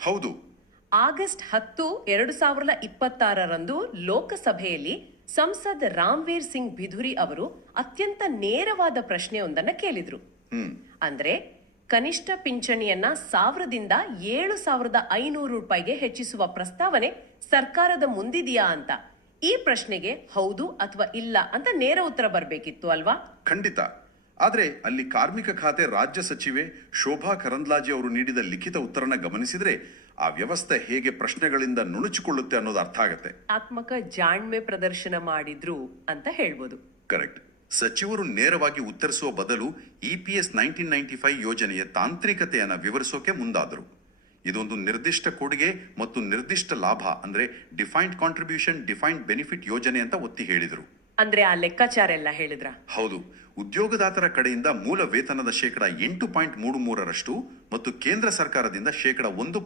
ಹೌದು. ಆಗಸ್ಟ್ 10, 2026ರಂದು ಲೋಕಸಭೆಯಲ್ಲಿ ಸಂಸದ್ ರಾಮ್ವೀರ್ ಸಿಂಗ್ ಬಿಧುರಿ ಅವರು ಅತ್ಯಂತ ನೇರವಾದ ಪ್ರಶ್ನೆಯೊಂದನ್ನು ಕೇಳಿದ್ರು. ಅಂದ್ರೆ ಕನಿಷ್ಠ ಪಿಂಚಣಿಯನ್ನ 1000ದಿಂದ 7500 ರೂಪಾಯಿಗೆ ಹೆಚ್ಚಿಸುವ ಪ್ರಸ್ತಾವನೆ ಸರ್ಕಾರದ ಮುಂದಿದೆಯಾ ಅಂತ. ಈ ಪ್ರಶ್ನೆಗೆ ಹೌದು ಅಥವಾ ಇಲ್ಲ ಅಂತ ನೇರ ಉತ್ತರ ಬರಬೇಕಿತ್ತು ಅಲ್ವಾ? ಖಂಡಿತ. ಆದ್ರೆ ಅಲ್ಲಿ ಕಾರ್ಮಿಕ ಖಾತೆ ರಾಜ್ಯ ಸಚಿವೆ ಶೋಭಾ ಕರಂದ್ಲಾಜೆ ಅವರು ನೀಡಿದ ಲಿಖಿತ ಉತ್ತರನ ಗಮನಿಸಿದ್ರೆ ಆ ವ್ಯವಸ್ಥೆ ಹೇಗೆ ಪ್ರಶ್ನೆಗಳಿಂದ ನುಣುಚಿಕೊಳ್ಳುತ್ತೆ ಅನ್ನೋದು ಅರ್ಥ ಆಗತ್ತೆ. ಆತ್ಮಕ ಜಾಣ್ಮೆ ಪ್ರದರ್ಶನ ಮಾಡಿದ್ರು ಅಂತ ಹೇಳ್ಬೋದು. ಕರೆಕ್ಟ್. ಸಚಿವರು ನೇರವಾಗಿ ಉತ್ತರಿಸುವ ಬದಲು EPS 1995 ಯೋಜನೆಯ ತಾಂತ್ರಿಕತೆಯನ್ನು ವಿವರಿಸೋಕೆ ಮುಂದಾದರು. ಇದೊಂದು ನಿರ್ದಿಷ್ಟ ಕೊಡುಗೆ ಮತ್ತು ನಿರ್ದಿಷ್ಟ ಲಾಭ ಅಂದ್ರೆ ಡಿಫೈನ್ಡ್ ಕಾಂಟ್ರಿಬ್ಯೂಷನ್ ಡಿಫೈನ್ಡ್ ಬೆನಿಫಿಟ್ ಯೋಜನೆ ಅಂತ ಒತ್ತಿ ಹೇಳಿದರು. ಅಂದ್ರೆ ಆ ಲೆಕ್ಕಾಚಾರ ಎಲ್ಲ ಹೇಳಿದ್ರ? ಹೌದು. ಉದ್ಯೋಗದಾತರ ಕಡೆಯಿಂದ ಮೂಲ ವೇತನದ ಶೇಕಡ 8.33% ಮತ್ತು ಕೇಂದ್ರ ಸರ್ಕಾರದಿಂದ ಶೇಕಡ 1.